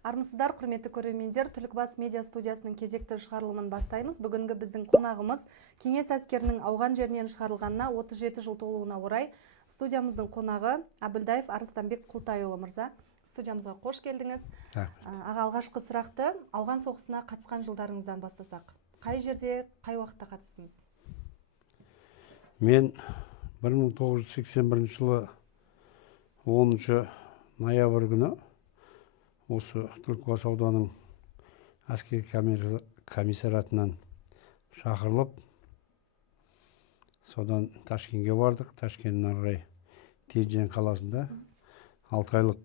Армысыздар, құрметті көрермендер, Түлкібас медиа студиясының кезекті шығарылымын бастаймыз. Бүгінгі біздің қонағымыз Кеңес әскерінің ауған жерінен шығарылғанына 37 жыл толуына орай студиямыздың қонағы Әбілдаев Арыстанбек Құлтайұлы мырза. Студиямызға қош келдіңіз. Аға, алғашқы сұрақты ауған соғысына қатысқан жылдарыңыздан бастасақ. Қай жерде, қай уақытта қатыстыңыз? Мен 1981 жылы 10 ноябрь күні осы Түлкібас ауданының әскери комиссариатынан шақырылып, содан Ташкентке бардық. Ташкенттен қарай Тетжен қаласында 6 айлық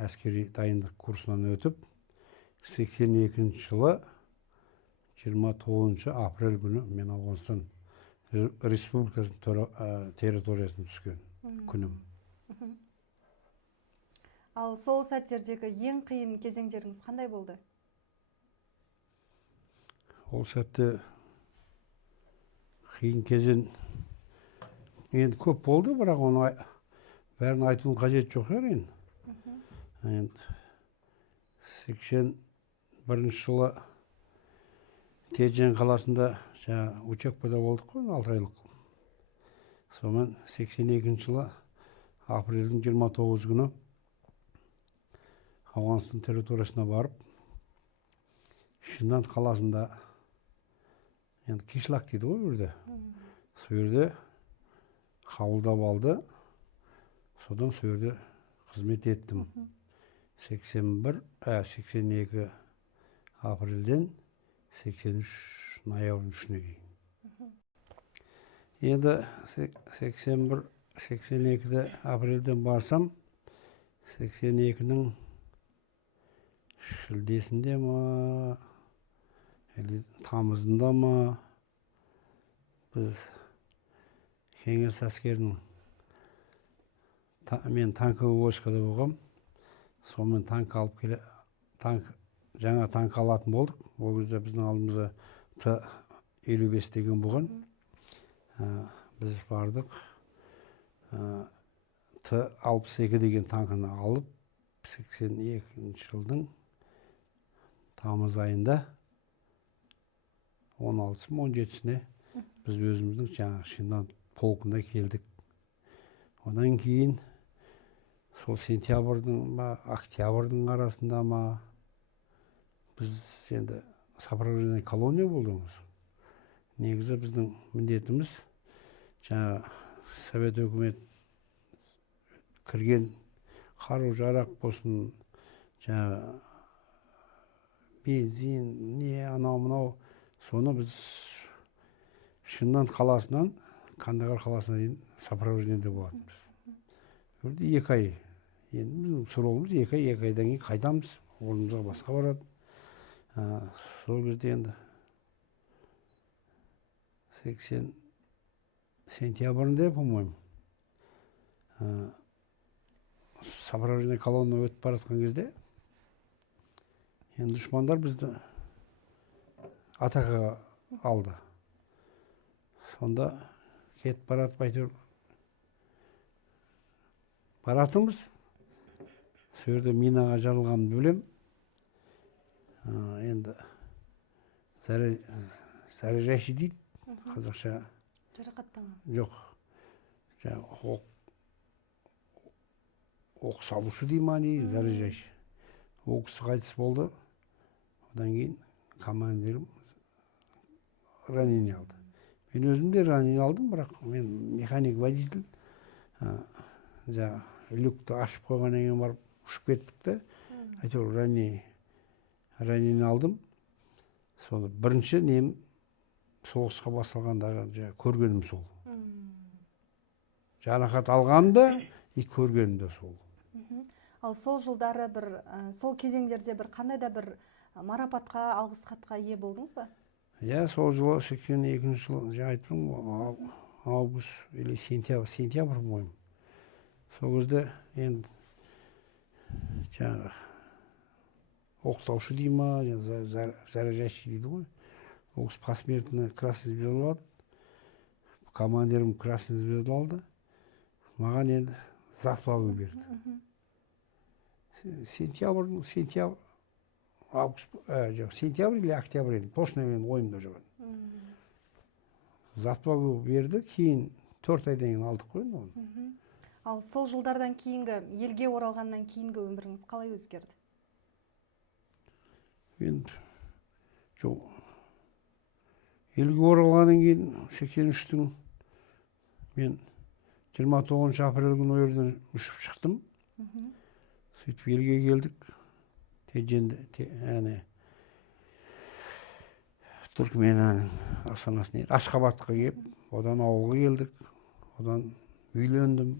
әскери дайындық курсынан өтіп, 82 жылы 29 апрель күні мен Ауғанстан Республикасының территориясына түскен күнім. Ал сол сәттердегі ең қиын кезеңдеріңіз қандай болды? Ол сәтте қиын кезең енді көп болды, бірақ оны бәрін айтудың қажеті жоқ шығар енді. 81 жылы Тетжен қаласында учебкада болдық қой, 6 айлық. Сонымен 82 жылы апрельдің 29 күні Ауғанстан территориясына барып, Шинан қаласында, енді кишлак дейді ғой жерде. Сол жерде қабылдап алды. Содан сол жерде қызмет еттім. 82 апрельден 83 ноябрь 3-не дейін. Енді 82 апрельден барсам, 82-нің шілдесінде ма, тамызында ма, біз Кеңес әскерінің, мен танковый войскада болғам, сонымен танк алып келе, жаңа танк алатын болдық. Ол кезде біздің алдымызда Т-55 деген болған. Біз бардық, Т-62 деген танкыны алып, 82 жылдың тамыз айында 16-17-сіне біз өзіміздің жаңа Шинан полкына келдік. Одан кейін сол сентябрьдің ба, октябрьдің арасында ма, біз енді сопровождение колония болдыңыз. Негізі біздің міндетіміз жаңа Совет өкімет кірген қару жарақ болсын, жаңа бензин, не анау-мынау, соны біз Шинан қаласынан Қандағар қаласына дейін сопровождениеде болатынбыз. Өрде 2 ай. Енді біздің сұрауымыз 2 айдан кейін қайтамыз, орнымызға басқа барады. Сол кезде енді 80 сентябрьінде, по-моему, сопровождение колонна өтіп баратқан кезде, енді дұшмандар бізді атаққа алды. Сонда кетіп баратып айтыр, баратымыз. Сол жерде минаға жарылғанымды білем. Енді заряжающий дейді, қазақша. Жарақаттанған? Жоқ. Оқ салушы дей ма, не, заряжающий. Ол кісі қайтыс болды. Одан кейін командирім ранение алды. Мен өзім де ранение алдым, бірақ мен механик водитель. Люкті ашып қойғаннан кейін барып ұшып кеттік та. Әйтеуір ранение алдым. Соны бірінші нем соғысқа басталғандағы көргенім сол. Жарақат алғанда көргенім де сол. Ал сол жылдары сол кезеңдерде қандай да бір марапатқа, алғыс хатқа ие болдыңыз ба? Сол жылы 82 жылы, айтпын, август или сентябрь, по-моему. Сол кезде енді жаңағы оқытаушы дей ма, заряжающий дейді ғой. Ол кісі посмертно красный звезду алды. Командирім красный звезду алды. Маған енді заслуга берді. сентябрь август жоқ сентябрь или октябрь еді точно менің ойымда жоқ. Затвагу берді, кейін 4 айдан кейін алдық қой оны. Ал сол жылдардан кейінгі, елге оралғаннан кейінгі өміріңіз қалай өзгерді? Енді жоқ. Елге оралғаннан кейін 83-тің мен 29 апрель күні өрден ұшып шықтым. Сөйтіп елге келдік. Әне Түркменстанның астанасына Ашхабадқа келіп, одан ауылға келдік. Одан үйлендім.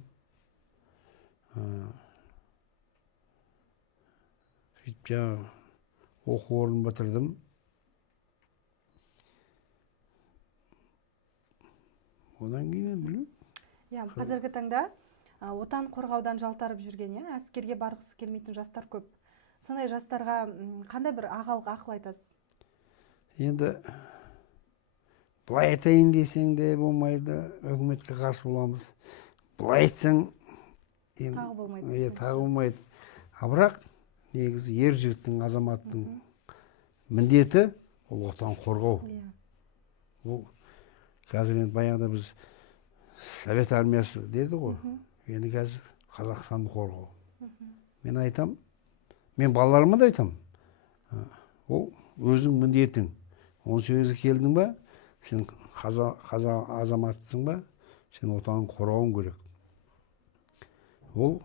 Сөйтіп жаңағы оқу орнын бітірдім. Одан кейін білмеймін. Қазіргі таңда отан қорғаудан жалтарып жүрген, әскерге барғысы келмейтін жастар көп. Сондай жастарға қандай бір ағалық ақыл айтасыз? Енді былай айтайын десең де болмайды, үкіметке қарсы боламыз. Былай айтсаң тағы болмайды. Тағы болмайды. Бірақ негізі ер жігіттің, азаматтың міндеті ол отан қорғау. Ол қазір енді баяғыда біз Совет армиясы деді ғой. Енді қазір Қазақстанды қорғау. Мен айтам, мен балаларыма да айтам. Ол өзің міндетің. 18-ге келдің ба, сен азаматсың ба, сен отанын қорғауың керек. Ол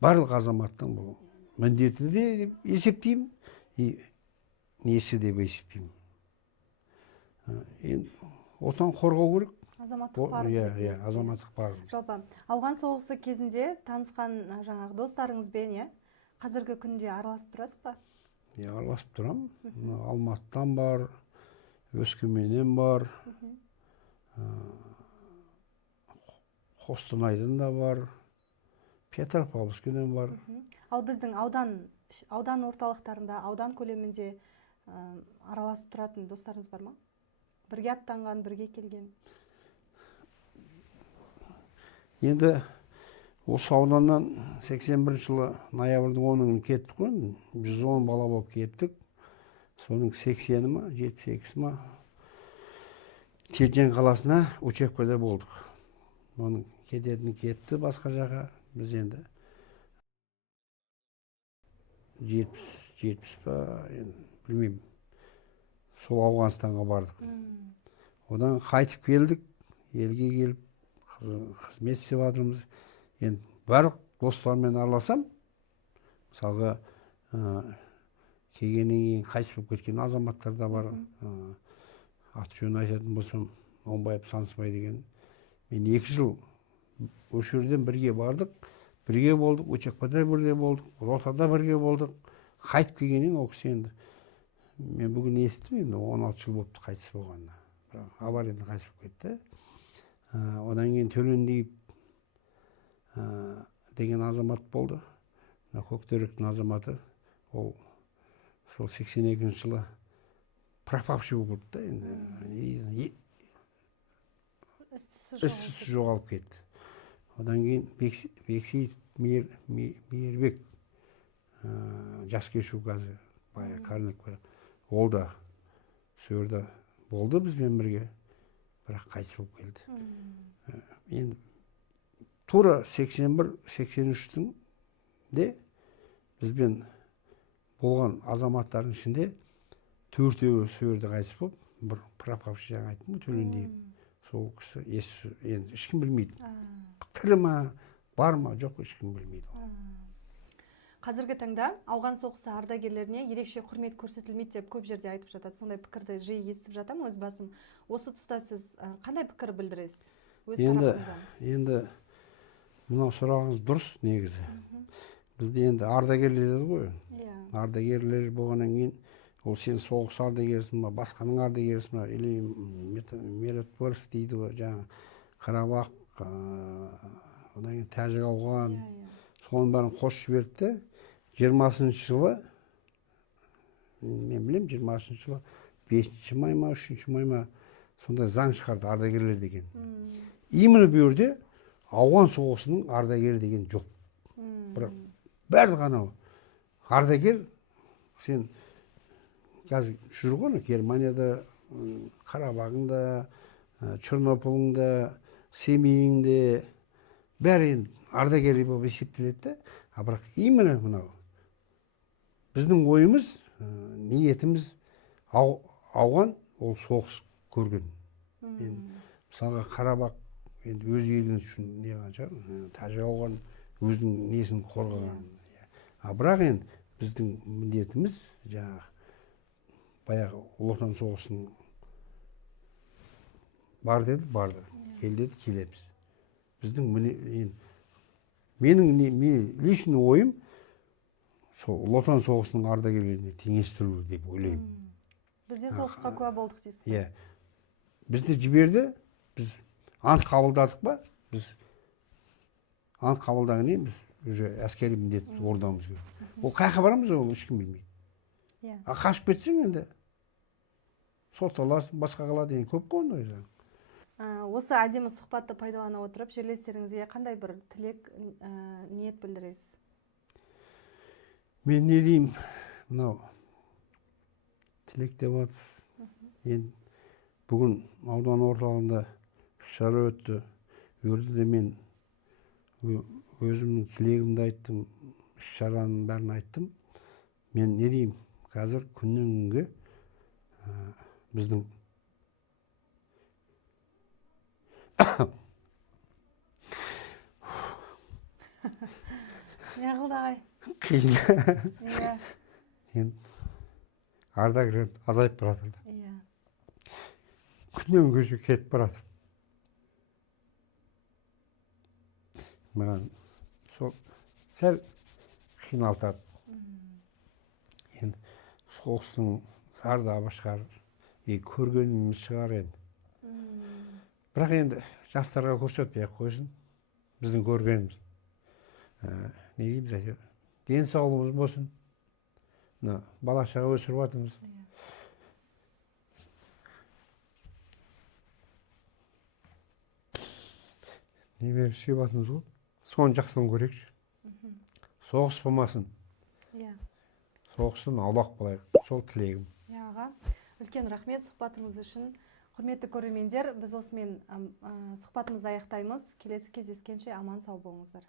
барлық азаматтың бұл міндеті де деп есептеймін, несі деп есептеймін. Енді отан қорғау керек. Азаматтық парыз. Азаматтық парыз. Жалпы, ауған соғысы кезінде танысқан жаңағы достарыңызбен, қазіргі күнде араласып тұрасыз ба? Араласып тұрам. Алматыдан бар, Өскеменнен бар, Қостанайдан да бар, Петропавловскіден бар. Ал біздің аудан орталықтарында, аудан көлемінде араласып тұратын достарыңыз бар ма? Бірге аттанған, бірге келген? Енді осы ауданнан 81 жылы ноябрьдің 10-ын кеттік қой, 110 бала болып кеттік. Соның 80-і ма, 78-і ма Тетжен қаласына учебкада болдық. Оның кететін кетті басқа жаққа, біз енді 70 па, білмеймін. Сол Ауғанстанға бардық. Одан қайтып келдік, елге келіп қызмет істеп жатырмыз. Енді барлық достармен араласам, мысалға келгеннен кейін қайтыс болып кеткен азаматтар да бар. Аты жөнін айтатын болсам, Оңбаев Сансызбай деген. Мен 2 жыл осы жерден бірге бардық, бірге болдық, учебкада бірге болдық, ротада бірге болдық. Қайтып келгеннен ол кісі енді мен бүгін естідім, енді 16 жыл болыпты қайтыс болғанына. Авариядан қайтыс болып кетті. Одан кейін Төлендиев деген азамат болды. Көктеректің азаматы. Ол сол 82 жылы пропавший болып кетті. Енді із-түссіз жоғалып кетті. Одан кейін Бексейіт Мейірбек жас кешу қазір бая карник бар. Ол да сөйерді болды бізбен бірге, бірақ қайтыс болып келді. Енді тура 81-83-тің де бізбен болған азаматтардың ішінде 4-еуі сөйерді қайтыс болып, бір пропавший жаңа айттым, Төлендиев. Сол кісі енді ешкім білмейді. Тірі ма, бар ма, жоқ, ешкім білмейді. Қазіргі таңда ауған соғысы ардагерлеріне ерекше құрмет көрсетілмейді деп көп жерде айтып жатады. Сондай пікірді жиі естіп жатам өз басым. Осы тұста сіз қандай пікір білдіресіз? Енді мынау сұрағыңыз дұрыс негізі. Бізде енді ардагерлер ғой. Ардагерлер болғаннан кейін, ол сен соғыс ардагерсің ба, басқаның ардагерсің ба, или миротворец дейді ғой, жаңа Қарабақ, одан кейін Тәжік ауған, соның бәрін қосып жіберді. 20-шы жылы, мен білем, 20-шы жылы 5 май ма, 3 май ма, сонда заң шығарды ардагерлер деген. Именно бұл жерде ауған соғысының ардагері деген жоқ. Бірақ бәрі ғана ардагер, сен қазір жүр ғой ана Германияда, Қарабағыңда, Чернополыңда, Семейіңде бәрі енді ардагер болып есептеледі да. А бірақ именно мынау біздің ойымыз, ниетіміз ауған ол соғыс көрген. Мысалға Қарабақ енді өз елің үшін не қанша тәжік ауған өзінің несін қорғаған. А бірақ енді біздің міндетіміз жаңағы баяғы ұлы отан соғысының бар деді, барды, кел деді, келеміз. Біздің менің личный ойым сол ұлы отан соғысының ардагерлеріне теңестіру деп ойлаймын. Бізде соғысқа куә болдық дейсіз ғой. Иә. Бізді жіберді, біз ант қабылдадық па? Біз ант қабылдаған кейін біз уже әскери міндет орындауымыз керек. Ол қайда барамыз, ол ешкім білмейді. Иә. А қашып кетсең енді сотталасың, басқа қалады деген көп қой ондай жаңағы. Осы әдемі сұхбатты пайдалана отырып, жерлестеріңізге қандай бір тілек, ниет білдіресіз? Мен не деймін, мынау тілек деп жатсыз. Енді бүгін аудан орталығында шара өтті. Өрді де мен өзімнің тілегімді айттым, шараның бәрін айттым. Мен не деймін, қазір күннен күнге біздің Не қылды ағай? қиын. Енді ардагер азайып баратыр. Күннен күнге кетіп баратыр. Маған сол сәл қиналтады. Енді соғыстың зардабы шығар, көргеніміз шығар енді. Бірақ енді жастарға көрсетпей ақ қойсын, біздің көргеніміз. Не дейміз әйтеуір, денсаулығымыз болсын. Бала шаға өсіріп жатырмыз. Немеріп сүйіп жатырмыз ғой. Соны жақсылығын көрейікші. Соғыс болмасын. Соғыстан аулақ болайық. Сол тілегім. Аға, үлкен рахмет сұхбатыңыз үшін. Құрметті көрермендер, біз осымен сұхбатымызды аяқтаймыз. Келесі кездескенше аман сау болыңыздар.